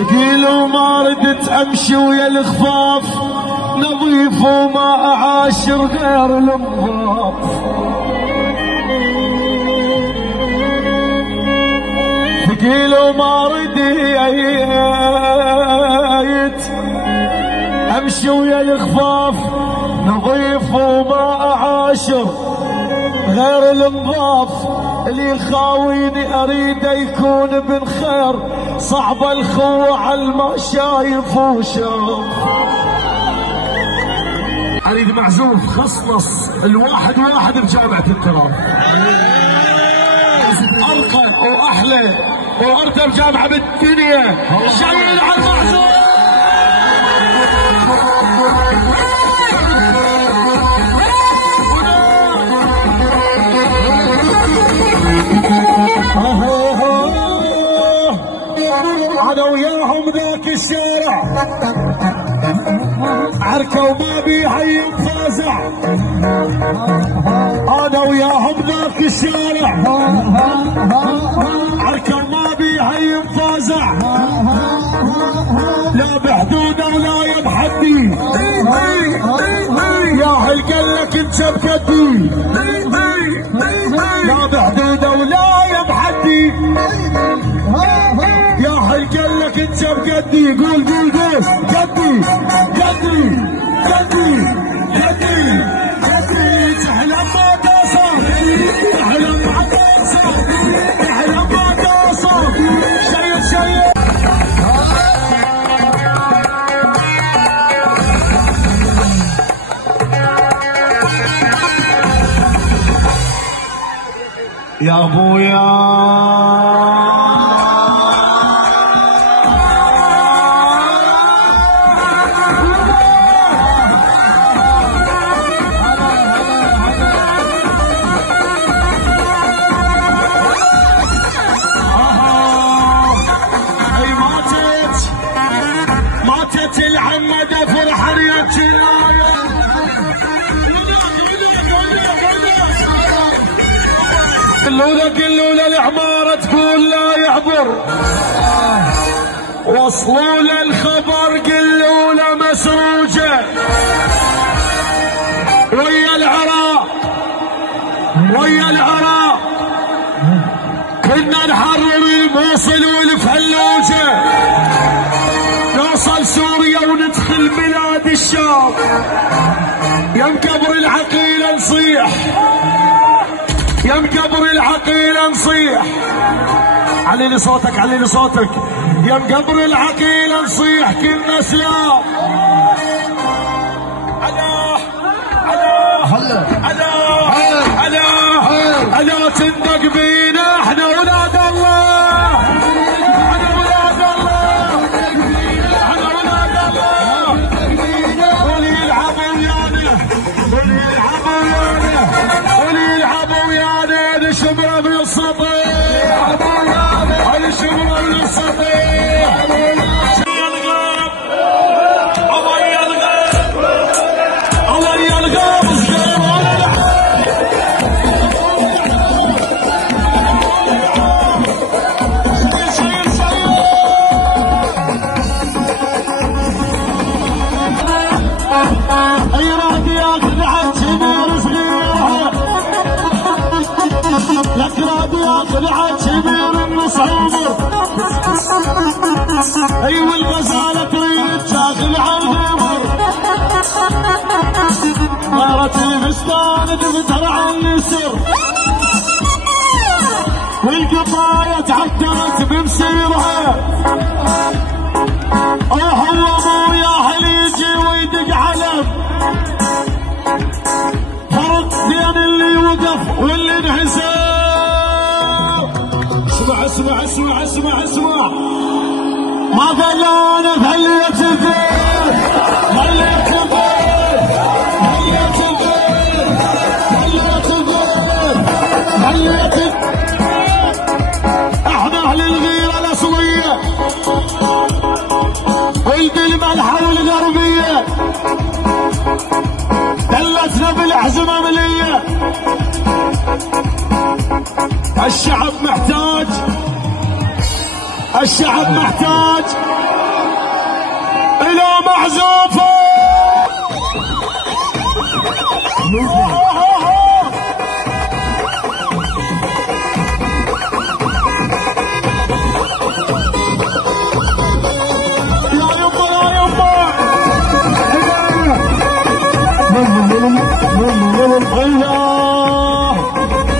ثقيل وما ردت امشي ويا الخفاف، نظيف وما اعاشر غير النظاف. ثقيل وما رديت امشي ويا الخفاف، نظيف وما اعاشر غير النظاف. اللي يخاويني اريده يكون بن خير، صعب الخوة على ما شايف وشاف. اريد معزوف خصص الواحد واحد بجامعة التراب، ارقى واحلى وارتب جامعة بالدنيا. شايل على المعزوف. انا وياهم ذاك الشارع، عركه وما بيها ينفازع. انا وياهم ذاك الشارع، عركه وما بيها ينفازع. لا بحدوده ولا يا بحدي، يا هل قالك انت بكدي. لا بحدوده ولا يا بحدي، يا هل قالك انت بقدي. قول قول قول قدي قدي قدي قدي قدي. تحلم ما توصل، تحلم ما توصل، تحلم ما توصل. شيء شيء يا ابويا. العمد فرحان يا جناية، قلوا له العمارة تقول لا يعبر. وصلوا له الخبر قلوا له مسروجة ويا العراق، ويا العراق كنا نحرر الموصل والفلوجة، نوصل سوريا وندخل بلاد الشام. يا مقبر العقيلة نصيح، يا مقبر العقيلة نصيح. علي لي صوتك، علي لي صوتك. يا مقبر العقيلة نصيح كنا سلام. ألا تندق بينا احنا ولاد الله، احنا ولاد الله، احنا ولاد الله. ولي يلعبوا ويانا، ولي يلعبوا ويانا، ولي يلعبوا ويانا. نشبه بالسطيح، نشبه بالسطيح. لك راد ياخذ عاد كبير النص عمر. ايوه الغزاله تريد تاخذ عاد عمر. طارت الفستان تفتر عن النسر، والقطايه تعدلت بمسيرها. هو ابويا هل يجي ويدق علم، فرق بين اللي وقف واللي انهزم. اسمع اسمع اسمع اسمع اسمع، ما قالونا بهلية الذيل، هلية الذيل، هلية الذيل، هلية الذيل، هلية الذيل. احنا اهل الغيرة الاصلية، ولد الملحة والغربية، دلتنا بالاحزمة ملية. الشعب محتاج، الشعب محتاج الى محذوفه. الله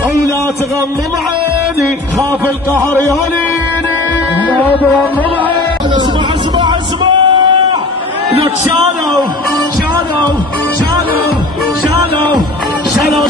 ولا تغمض عيني خاف القهر ياليني. لا تغمض عيني. اسمع اسمع اسمع لك شالوا شالوا شالوا شالوا شالوا